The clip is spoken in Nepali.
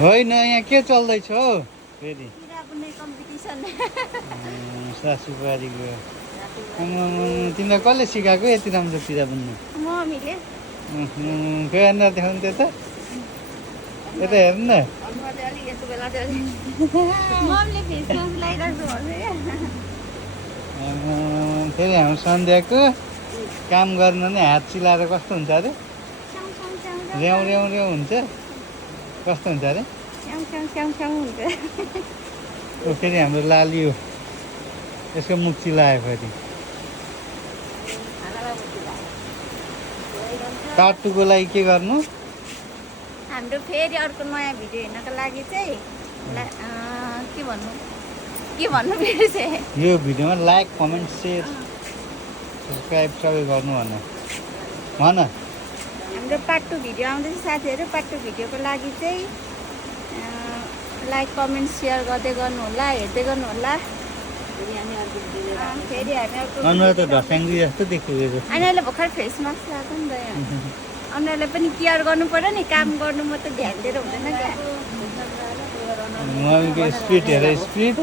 होइन यहाँ के चल्दैछ हौ फेरि सासु बुहारीको तिमीलाई कसले सिकाएको यति राम्रो पिरा बुन्नु मम्मीले खोइ हेर्न देखाउनु त्यो त यता हेर्नु न मम्मीले फेस मास्क लगाइरहेको फेरि हाम्रो सन्ध्याको काम गर्न नै हात चिलाएर कस्तो हुन्छ अरे ऱ्याउ ऱ्याउ ऱ्याउ हुन्छ कस्तो हुन्छ अरे फेरि हाम्रो लाली हो यसको मुख चिलायो फेरि टाटुको लागि के गर्नु हाम्रो फेरि अर्को नयाँ भिडियो हेर्नको लागि चाहिँ के भन्नु फेरि चाहिँ यो भिडियोमा लाइक कमेन्ट सेयर सब्सक्राइब सबै गर्नु भन हाम्रो पार्ट 2 भिडियो आउँदैछ साथीहरू पार्ट 2 भिडियोको लागि चाहिँ लाइक कमेन्ट सेयर गर्दै गर्नु होला हेर्दै गर्नु होला फेरि हामी अर्को अनुहार त ढस्याङ्गी जस्तो देखिएको आइनाले भर्खर फेस मास्क लगाएको नि त अनुहारलाई पनि केयर गर्नु पर्यो नि काम गर्नु मात्रै ध्यान दिएर हुँदैन क्या मम्मीको स्पिड हेर स्पिड